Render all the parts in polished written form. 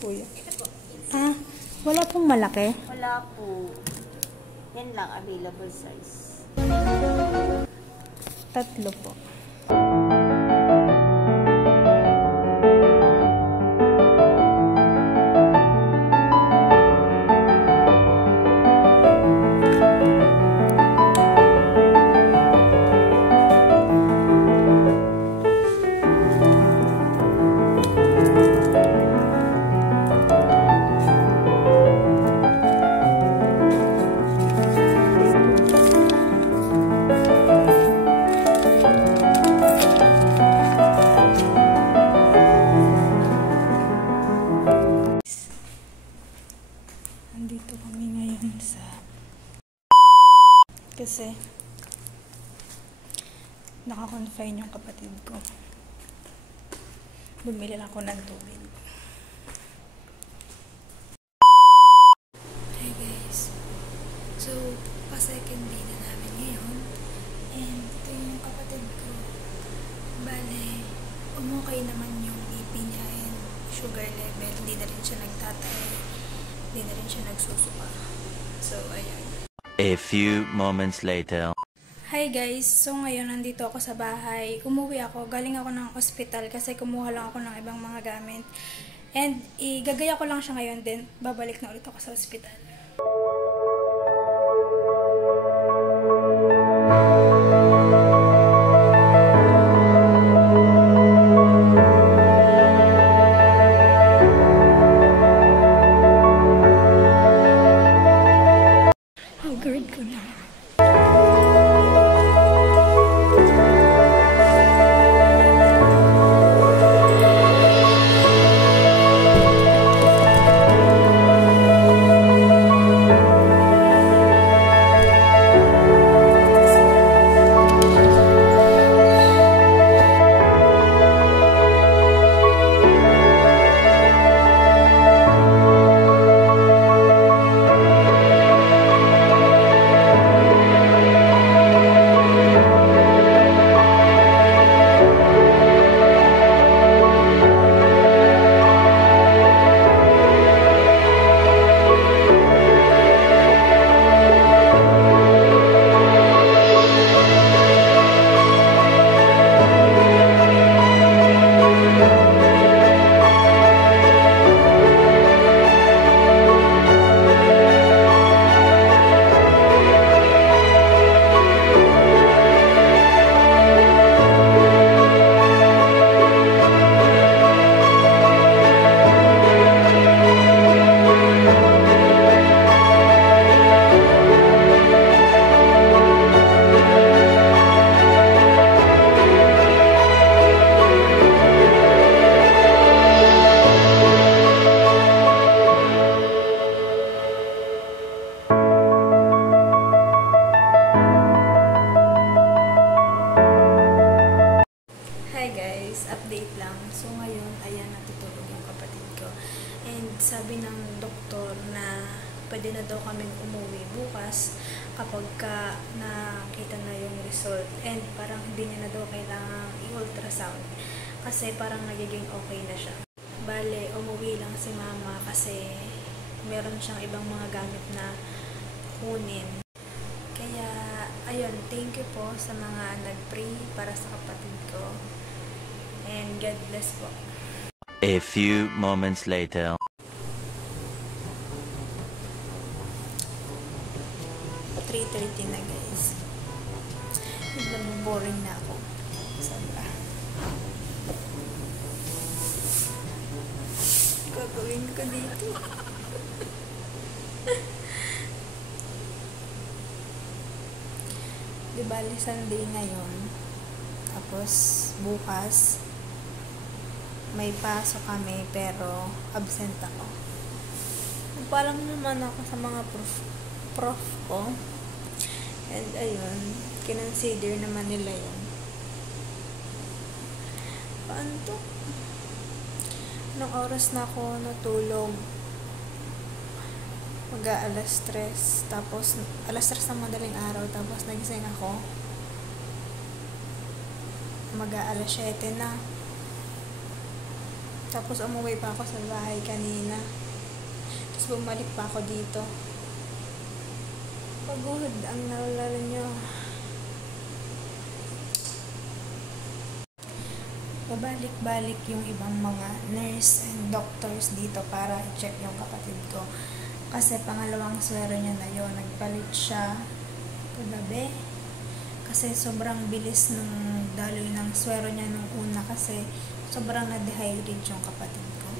Kuya. Ito po. Ah, wala pong malaki. Wala po. Yan lang, available size. 3 po. Nandito kami ngayon kasi naka-confine yung kapatid ko. Bumili lang ako ng tubig. Hey guys, so pa-second day na namin ngayon, and ito yung kapatid ko. Bale, umukay naman yung BP niya and sugar level, hindi na rin siya nagtatay, hindi na rin siya nagsusuka. So ayan. A few moments later. Hi guys, so ngayon nandito ako sa bahay. Umuwi ako, galing ako ng ospital kasi kumuha lang ako ng ibang mga gamit. And igagaya ko lang siya ngayon din, babalik na ulit ako sa ospital. Guard ko na. Update lang. So ngayon, ayan, natutulog yung kapatid ko. And sabi ng doktor na pwede na daw kaming umuwi bukas kapag nakita na yung result. And parang hindi niya na daw kailangang i-ultrasound kasi parang nagiging okay na siya. Bale, umuwi lang si mama kasi meron siyang ibang mga gamit na kunin. Kaya, ayun, thank you po sa mga nag-pray para sa kapatid ko. And God bless po. A few moments later. 3:30 na guys. Boring na ako. Sobra. Gagawin ko dito. Di bali Sunday ngayon. Tapos bukas may pasok kami pero absent ako. Nagpaalam naman ako sa mga prof ko. And ayun, kinonsider naman nila yun. Paano to? Anong oras na ako natulog? Mag-aalas 3. Tapos, alas 3 ng madaling araw. Tapos, nagising ako. Mag-aalas 7 na. Tapos umuwi pa ako sa bahay kanina. Tapos bumalik pa ako dito. Pagod ang nalala nyo. Pabalik-balik yung ibang mga nurse and doctors dito para i-check yung kapatid ko. Kasi pangalawang swero niya na yun. Nagpalit siya kagabi. Kasi sobrang bilis nung daloy ng swero niya nung una kasi sobrang na-dehydrate yung kapatid ko.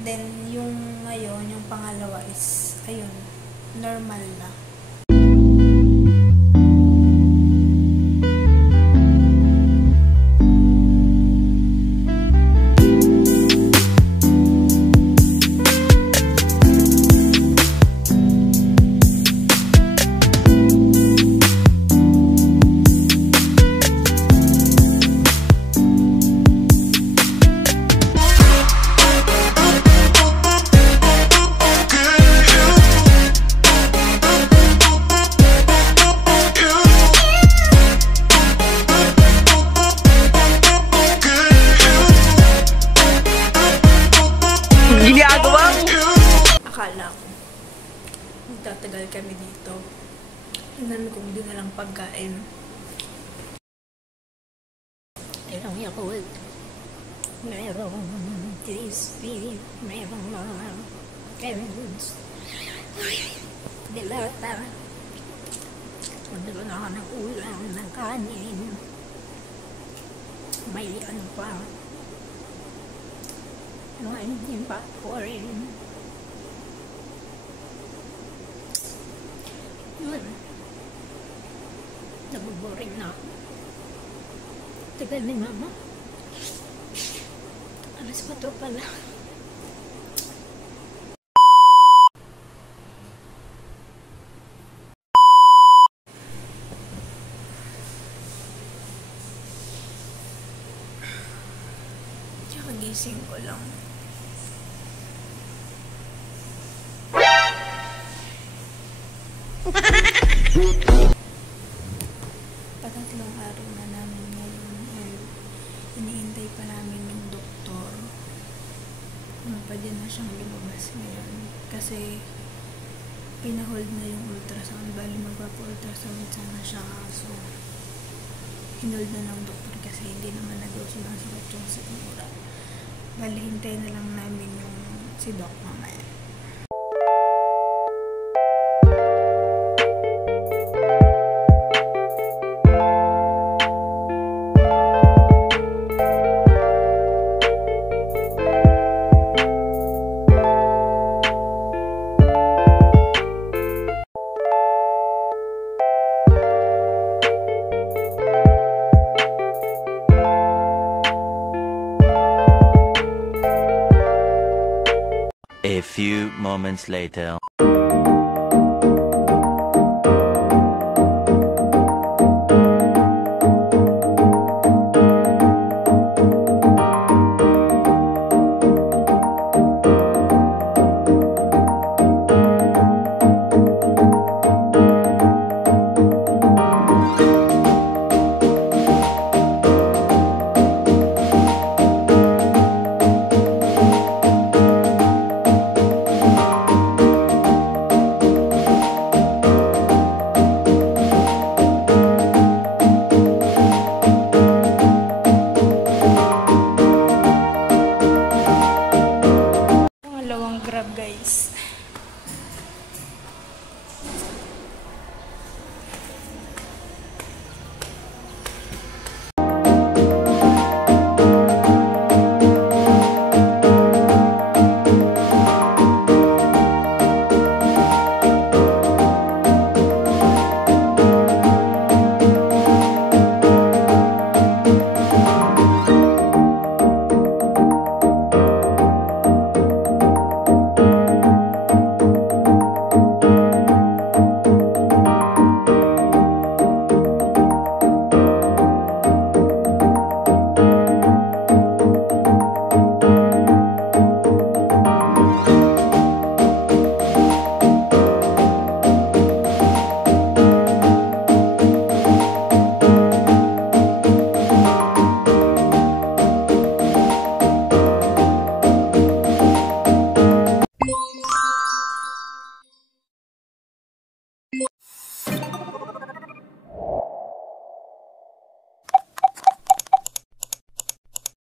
Then, yung ngayon, yung pangalawa is, ayun, normal na. Akala ko magtatagal kami dito. Ang dami kong dinalang pagkain. Magdala na ako ng ulam, ng kanin. May ano pa. Hindi pa po rin. Yun. Nabuboring na ako. Tagal ni mama. Alas 4 pala. Kagising ko lang. Patatlong araw na namin ngayon and iniintay pa namin yung doktor kung pwede na siyang lumabas ngayon kasi pinahold na yung ultrasound. Bali magpapa-ultrasound sana siya kaso hinold na ng doktor kasi hindi naman nagawa silang sakit yung sigura. Bali hintayin na lang namin yung si Doc mamaya. A few moments later.